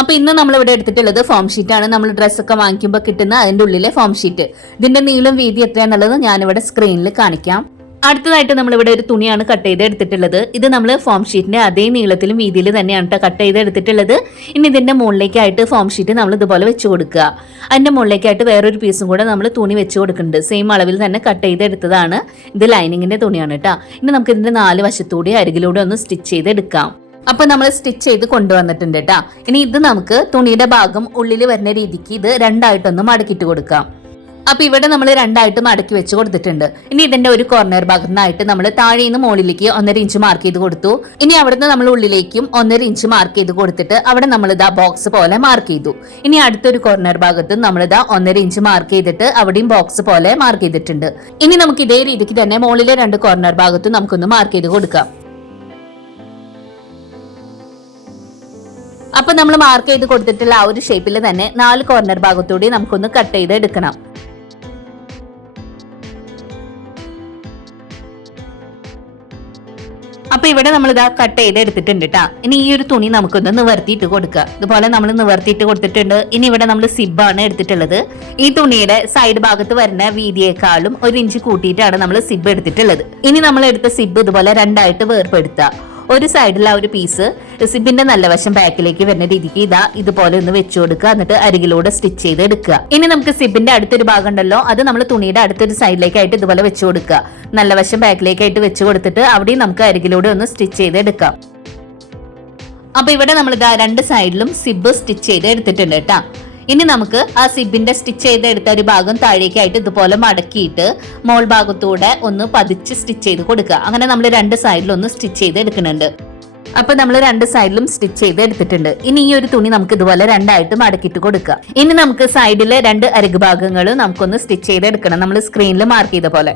അപ്പൊ ഇന്ന് നമ്മൾ ഇവിടെ എടുത്തിട്ടുള്ളത് ഫോം ഷീറ്റ് ആണ്. നമ്മൾ ഡ്രസ്സൊക്കെ വാങ്ങിക്കുമ്പോൾ കിട്ടുന്ന അതിന്റെ ഉള്ളിലെ ഫോം ഷീറ്റ്. ഇതിന്റെ നീളം വീതി എത്രയാണെന്നുള്ളത് ഞാനിവിടെ സ്ക്രീനിൽ കാണിക്കാം. അടുത്തതായിട്ട് നമ്മൾ ഇവിടെ ഒരു തുണിയാണ് കട്ട് ചെയ്ത് എടുത്തിട്ടുള്ളത്. ഇത് നമ്മൾ ഫോം ഷീറ്റിന്റെ അതേ നീളത്തിലും വീതിയിലും തന്നെയാണ് കട്ട് ചെയ്ത് എടുത്തിട്ടുള്ളത്. ഇനി ഇതിന്റെ മുകളിലേക്കായിട്ട് ഫോം ഷീറ്റ് നമ്മൾ ഇതുപോലെ വെച്ച് കൊടുക്കുക. അതിന്റെ മുകളിലേക്കായിട്ട് വേറൊരു പീസും കൂടെ നമ്മൾ തുണി വെച്ച് കൊടുക്കുന്നുണ്ട്. സെയിം അളവിൽ തന്നെ കട്ട് ചെയ്ത് എടുത്തതാണ്. ഇത് ലൈനിങ്ങിന്റെ തുണിയാണ് കേട്ടോ. ഇനി നമുക്ക് ഇതിന്റെ 4 വശത്തൂടെ അരികിലൂടെ ഒന്ന് സ്റ്റിച്ച് ചെയ്ത് എടുക്കാം. അപ്പൊ നമ്മൾ സ്റ്റിച്ച് ചെയ്ത് കൊണ്ടുവന്നിട്ടുണ്ട് കേട്ടാ. ഇനി ഇത് നമുക്ക് തുണിയുടെ ഭാഗം ഉള്ളിൽ വരുന്ന രീതിക്ക് ഇത് രണ്ടായിട്ടൊന്ന് മടക്കിയിട്ട് കൊടുക്കാം. അപ്പൊ ഇവിടെ നമ്മൾ രണ്ടായിട്ട് മടക്കി വെച്ച് കൊടുത്തിട്ടുണ്ട്. ഇനി ഇതിന്റെ ഒരു കോർണർ ഭാഗത്തായിട്ട് നമ്മൾ താഴെ നിന്ന് മുകളിലേക്ക് 1.5 ഇഞ്ച് മാർക്ക് ചെയ്ത് കൊടുത്തു. ഇനി അവിടുന്ന് നമ്മൾ ഉള്ളിലേക്കും 1.5 ഇഞ്ച് മാർക്ക് ചെയ്ത് കൊടുത്തിട്ട് അവിടെ നമ്മൾ ഇതാ ബോക്സ് പോലെ മാർക്ക് ചെയ്തു. ഇനി അടുത്തൊരു കോർണർ ഭാഗത്ത് നമ്മൾ ഇതാ 1.5 ഇഞ്ച് മാർക്ക് ചെയ്തിട്ട് അവിടെയും ബോക്സ് പോലെ മാർക്ക് ചെയ്തിട്ടുണ്ട്. ഇനി നമുക്ക് ഇതേ രീതിക്ക് തന്നെ മുകളിലെ 2 കോർണർ ഭാഗത്തും നമുക്കൊന്ന് മാർക്ക് ചെയ്ത് കൊടുക്കാം. അപ്പൊ നമ്മൾ മാർക്ക് ചെയ്ത് കൊടുത്തിട്ടുള്ള ആ ഒരു ഷേപ്പിൽ തന്നെ 4 കോർണർ ഭാഗത്തൂടെ നമുക്കൊന്ന് കട്ട് ചെയ്ത് എടുക്കണം. അപ്പൊ ഇവിടെ നമ്മൾ ഇതാ കട്ട് ചെയ്ത് എടുത്തിട്ടുണ്ട് കേട്ടാ. ഇനി ഈ ഒരു തുണി നമുക്കൊന്ന് നിവർത്തിയിട്ട് കൊടുക്കുക. ഇതുപോലെ നമ്മൾ നിവർത്തിയിട്ട് കൊടുത്തിട്ടുണ്ട്. ഇനി ഇവിടെ നമ്മൾ സിബാണ് എടുത്തിട്ടുള്ളത്. ഈ തുണിയുടെ സൈഡ് ഭാഗത്ത് വരുന്ന വീതിയേക്കാളും 1 ഇഞ്ച് കൂട്ടിയിട്ടാണ് നമ്മൾ സിബ് എടുത്തിട്ടുള്ളത്. ഇനി നമ്മൾ എടുത്ത സിബ് ഇതുപോലെ രണ്ടായിട്ട് വേർപെടുത്തുക. ഒരു സൈഡിൽ ആ ഒരു പീസ് സിബിന്റെ നല്ല വശം ബാക്കിലേക്ക് വരുന്ന രീതിക്ക് ഇതാ ഇതുപോലെ ഒന്ന് വെച്ചു കൊടുക്കുക. എന്നിട്ട് അരികിലൂടെ സ്റ്റിച്ച് ചെയ്ത് എടുക്കുക. ഇനി നമുക്ക് സിബിന്റെ അടുത്തൊരു ഭാഗം ഉണ്ടല്ലോ, അത് നമ്മൾ തുണിയുടെ അടുത്തൊരു സൈഡിലേക്കായിട്ട് ഇതുപോലെ വെച്ചു കൊടുക്കുക. നല്ല വശം ബാക്കിലേക്കായിട്ട് വെച്ച് കൊടുത്തിട്ട് അവിടെയും നമുക്ക് അരികിലൂടെ ഒന്ന് സ്റ്റിച്ച് ചെയ്ത് എടുക്കാം. അപ്പൊ ഇവിടെ നമ്മൾ ഇതാ 2 സൈഡിലും സിബ് സ്റ്റിച്ച് ചെയ്ത് എടുത്തിട്ടുണ്ട് കേട്ടാ. ഇനി നമുക്ക് ആ സിബിന്റെ സ്റ്റിച്ച് ചെയ്തെടുത്ത ഒരു ഭാഗം താഴേക്കായിട്ട് ഇതുപോലെ മടക്കിയിട്ട് മോൾ ഭാഗത്തൂടെ ഒന്ന് പതിച്ച് സ്റ്റിച്ച് ചെയ്ത് കൊടുക്കുക. അങ്ങനെ നമ്മൾ 2 സൈഡിലും ഒന്ന് സ്റ്റിച്ച് ചെയ്ത് എടുക്കുന്നുണ്ട്. അപ്പൊ നമ്മൾ 2 സൈഡിലും സ്റ്റിച്ച് ചെയ്ത് എടുത്തിട്ടുണ്ട്. ഇനി ഈ ഒരു തുണി നമുക്ക് ഇതുപോലെ രണ്ടായിട്ട് മടക്കിയിട്ട് കൊടുക്കുക. ഇനി നമുക്ക് സൈഡിലെ 2 അരികു ഭാഗങ്ങളും നമുക്കൊന്ന് സ്റ്റിച്ച് ചെയ്ത് എടുക്കണം, നമ്മൾ സ്ക്രീനിൽ മാർക്ക് ചെയ്ത പോലെ.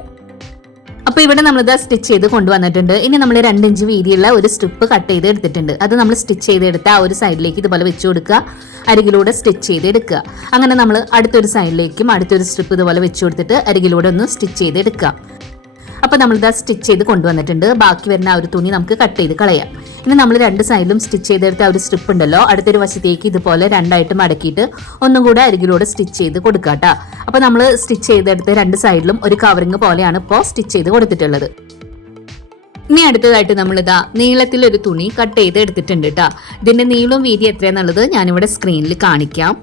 അപ്പൊ ഇവിടെ നമ്മളിത് സ്റ്റിച്ച് ചെയ്ത് കൊണ്ടുവന്നിട്ടുണ്ട്. ഇനി നമ്മൾ 2 ഇഞ്ച് വീതിയുള്ള ഒരു സ്ട്രിപ്പ് കട്ട് ചെയ്ത് എടുത്തിട്ടുണ്ട്. അത് നമ്മൾ സ്റ്റിച്ച് ചെയ്തെടുത്ത് ആ ഒരു സൈഡിലേക്ക് ഇതുപോലെ വെച്ച് കൊടുക്കുക. അരികിലൂടെ സ്റ്റിച്ച് ചെയ്ത് എടുക്കുക. അങ്ങനെ നമ്മൾ അടുത്തൊരു സൈഡിലേക്കും അടുത്തൊരു സ്ട്രിപ്പ് ഇതുപോലെ വെച്ച് കൊടുത്തിട്ട് അരികിലൂടെ ഒന്ന് സ്റ്റിച്ച് ചെയ്ത് എടുക്കാം. അപ്പൊ നമ്മളിത് സ്റ്റിച്ച് ചെയ്ത് കൊണ്ടുവന്നിട്ടുണ്ട്. ബാക്കി വരുന്ന ആ ഒരു തുണി നമുക്ക് കട്ട് ചെയ്ത് കളയാം. ഇനി നമ്മൾ 2 സൈഡിലും സ്റ്റിച്ച് ചെയ്തെടുത്ത ആ ഒരു സ്ട്രിപ്പ് ഉണ്ടല്ലോ, അടുത്തൊരു വശത്തേക്ക് ഇതുപോലെ രണ്ടായിട്ട് മടക്കിയിട്ട് ഒന്നും കൂടെ അരികിലൂടെ സ്റ്റിച്ച് ചെയ്ത് കൊടുക്കുക കേട്ടോ. അപ്പൊ നമ്മൾ സ്റ്റിച്ച് ചെയ്തെടുത്ത് 2 സൈഡിലും ഒരു കവറിങ് പോലെയാണ് ഇപ്പോൾ സ്റ്റിച്ച് ചെയ്ത് കൊടുത്തിട്ടുള്ളത്. ഇനി അടുത്തതായിട്ട് നമ്മളിതാ നീളത്തിലൊരു തുണി കട്ട് ചെയ്ത് എടുത്തിട്ടുണ്ട് കേട്ടോ. ഇതിന്റെ നീളവും വീതി എത്രയാന്നുള്ളത് ഞാനിവിടെ സ്ക്രീനിൽ കാണിക്കാം.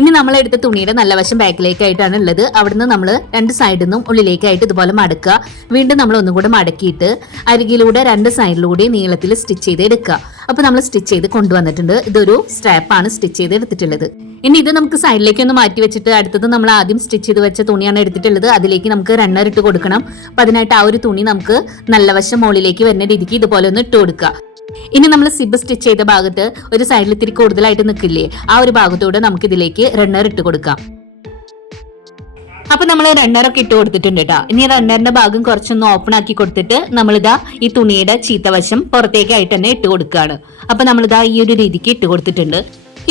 ഇനി നമ്മൾ എടുത്ത തുണിയുടെ നല്ല വശം ബാക്കിലേക്കായിട്ടാണ് ഉള്ളത്. അവിടുന്ന് നമ്മൾ 2 സൈഡിൽ നിന്നും ഉള്ളിലേക്കായിട്ട് ഇതുപോലെ മടക്കുക. വീണ്ടും നമ്മൾ ഒന്നും കൂടെ മടക്കിയിട്ട് അരികിലൂടെ 2 സൈഡിലൂടെ നീളത്തിൽ സ്റ്റിച്ച് ചെയ്ത് എടുക്കുക. അപ്പൊ നമ്മൾ സ്റ്റിച്ച് ചെയ്ത് കൊണ്ടുവന്നിട്ടുണ്ട്. ഇതൊരു സ്ട്രാപ്പാണ് സ്റ്റിച്ച് ചെയ്ത് എടുത്തിട്ടുള്ളത്. ഇനി ഇത് നമുക്ക് സൈഡിലേക്ക് ഒന്ന് മാറ്റി വെച്ചിട്ട് അടുത്തത് നമ്മൾ ആദ്യം സ്റ്റിച്ച് ചെയ്ത് വെച്ച തുണിയാണ് എടുത്തിട്ടുള്ളത്. അതിലേക്ക് നമുക്ക് റണ്ണർ ഇട്ട് കൊടുക്കണം. അപ്പൊ അതിനായിട്ട് ആ ഒരു തുണി നമുക്ക് നല്ല വശം മുകളിലേക്ക് വരുന്ന രീതിക്ക് ഇതുപോലെ ഒന്ന് ഇട്ട് കൊടുക്കുക. ഇനി നമ്മൾ സിബ് സ്റ്റിച്ച് ചെയ്ത ഭാഗത്ത് ഒരു സൈഡിൽ ഇത്തിരി കൂടുതലായിട്ട് നിൽക്കില്ലേ, ആ ഒരു ഭാഗത്തൂടെ നമുക്ക് ഇതിലേക്ക് റണ്ണർ ഇട്ട് കൊടുക്കാം. അപ്പൊ നമ്മൾ റണ്ണറൊക്കെ ഇട്ട് കൊടുത്തിട്ടുണ്ട് കേട്ടോ. ഇനി റണ്ണറിന്റെ ഭാഗം കുറച്ചൊന്ന് ഓപ്പൺ ആക്കി കൊടുത്തിട്ട് നമ്മളിതാ ഈ തുണിയുടെ ചീത്തവശം പുറത്തേക്കായിട്ട് തന്നെ ഇട്ട് കൊടുക്കുകയാണ്. അപ്പൊ നമ്മളിതാ ഈ ഒരു രീതിക്ക് ഇട്ട് കൊടുത്തിട്ടുണ്ട്.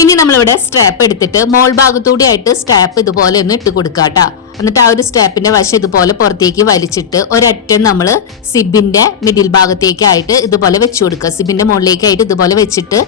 ഇനി നമ്മളിവിടെ സ്ട്രാപ്പ് എടുത്തിട്ട് മോൾ ഭാഗത്തൂടെ ആയിട്ട് സ്ട്രാപ്പ് ഇതുപോലെ ഒന്ന് ഇട്ട് കൊടുക്കാട്ടോ. എന്നിട്ട് ആ ഒരു സ്ട്രാപ്പിന്റെ വശം ഇതുപോലെ പുറത്തേക്ക് വലിച്ചിട്ട് ഒരറ്റം നമ്മൾ സിബിന്റെ മിഡിൽ ഭാഗത്തേക്കായിട്ട് ഇതുപോലെ വെച്ചു കൊടുക്കുക. സിബിന്റെ മുകളിലേക്കായിട്ട് ഇതുപോലെ വെച്ചിട്ട്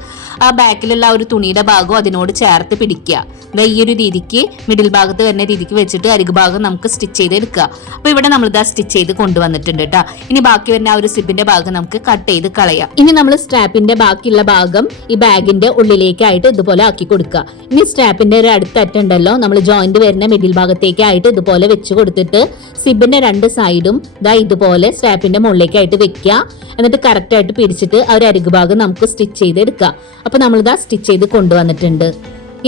ആ ബാക്കിലുള്ള ആ ഒരു തുണിയുടെ ഭാഗം അതിനോട് ചേർത്ത് പിടിക്കുക. ഈ ഒരു രീതിക്ക് മിഡിൽ ഭാഗത്ത് വരുന്ന രീതിക്ക് വെച്ചിട്ട് അരികു ഭാഗം നമുക്ക് സ്റ്റിച്ച് ചെയ്ത് എടുക്കുക. അപ്പൊ ഇവിടെ നമ്മളിതാ സ്റ്റിച്ച് ചെയ്ത് കൊണ്ടുവന്നിട്ടുണ്ട് കേട്ടോ. ഇനി ബാക്കി വരുന്ന ആ ഒരു സിബിന്റെ ഭാഗം നമുക്ക് കട്ട് ചെയ്ത് കളയാം. ഇനി നമ്മൾ സ്ട്രാപ്പിന്റെ ബാക്കിയുള്ള ഭാഗം ഈ ബാഗിന്റെ ഉള്ളിലേക്കായിട്ട് ഇതുപോലെ ആക്കി കൊടുക്കുക. ഇനി സ്ട്രാപ്പിന്റെ ഒരു അടുത്തറ്റുണ്ടല്ലോ, നമ്മൾ ജോയിന്റ് വരുന്ന മിഡിൽ ഭാഗത്തേക്കായിട്ട് ഇതുപോലെ വെച്ച് കൊടുത്തിട്ട് സിബിന്റെ 2 സൈഡും ദാ ഇതുപോലെ സ്ട്രാപ്പിന്റെ മുകളിലേക്കായിട്ട് വെക്കുക. എന്നിട്ട് കറക്റ്റ് ആയിട്ട് പിടിച്ചിട്ട് ആ ഒരു അരികു ഭാഗം നമുക്ക് സ്റ്റിച്ച് ചെയ്ത് എടുക്കുക. അപ്പൊ നമ്മളിതാ സ്റ്റിച്ച് ചെയ്ത് കൊണ്ടുവന്നിട്ടുണ്ട്.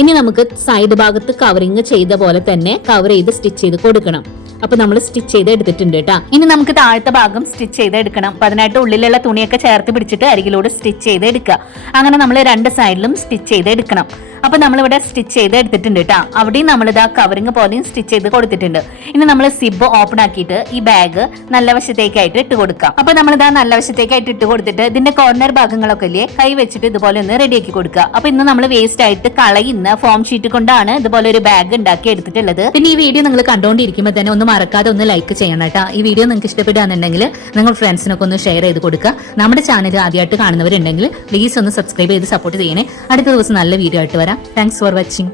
ഇനി നമുക്ക് സൈഡ് ഭാഗത്ത് കവറിങ് ചെയ്ത പോലെ തന്നെ കവർ ചെയ്ത് സ്റ്റിച്ച് ചെയ്ത് കൊടുക്കണം. അപ്പൊ നമ്മൾ സ്റ്റിച്ച് ചെയ്ത് എടുത്തിട്ടുണ്ട് കേട്ടോ. ഇനി നമുക്ക് താഴത്തെ ഭാഗം സ്റ്റിച്ച് ചെയ്ത് എടുക്കണം. അപ്പൊ അതിനായിട്ട് ഉള്ളിലുള്ള തുണിയൊക്കെ ചേർത്ത് പിടിച്ചിട്ട് അരികിലൂടെ സ്റ്റിച്ച് ചെയ്ത് എടുക്കുക. അങ്ങനെ നമ്മൾ 2 സൈഡിലും സ്റ്റിച്ച് ചെയ്ത് എടുക്കണം. അപ്പൊ നമ്മളിവിടെ സ്റ്റിച്ച് ചെയ്ത് എടുത്തിട്ടുണ്ട് കേട്ടോ. അവിടെയും നമ്മളിത് ആ കവറിങ് പോലെയും സ്റ്റിച്ച് ചെയ്ത് കൊടുത്തിട്ടുണ്ട്. ഇനി നമ്മൾ സിബ് ഓപ്പൺ ആക്കിയിട്ട് ഈ ബാഗ് നല്ല വശത്തേക്കായിട്ട് ഇട്ട് കൊടുക്കാം. അപ്പൊ നമ്മളിതാ നല്ല വശത്തേക്കായിട്ട് ഇട്ട് കൊടുത്തിട്ട് ഇതിന്റെ കോർണർ ഭാഗങ്ങളൊക്കെ ഇല്ലേ കൈ വെച്ചിട്ട് ഇതുപോലെ ഒന്ന് റെഡിയാക്കി കൊടുക്കുക. അപ്പൊ ഇന്ന് നമ്മൾ വേസ്റ്റ് ആയിട്ട് കളയുന്ന ഫോം ഷീറ്റ് കൊണ്ടാണ് ഇതുപോലെ ഒരു ബാഗ് ഉണ്ടാക്കി എടുത്തിട്ടുള്ളത്. പിന്നെ ഈ വീഡിയോ നിങ്ങൾ കണ്ടുകൊണ്ടിരിക്കുമ്പോൾ തന്നെ ഒന്ന് മറക്കാതെ ഒന്ന് ലൈക്ക് ചെയ്യണം കേട്ടോ. ഈ വീഡിയോ നിങ്ങൾക്ക് ഇഷ്ടപ്പെടുകയാണെന്നുണ്ടെങ്കിൽ നിങ്ങൾ ഫ്രണ്ട്സിനൊക്കെ ഒന്ന് ഷെയർ ചെയ്ത് കൊടുക്കുക. നമ്മുടെ ചാനൽ ആദ്യമായിട്ട് കാണുന്നവരുണ്ടെങ്കിൽ പ്ലീസ് ഒന്ന് സബ്സ്ക്രൈബ് ചെയ്ത് സപ്പോർട്ട് ചെയ്യണേ. അടുത്ത ദിവസം നല്ല വീഡിയോ ആയിട്ട് വരാം. Thanks for watching.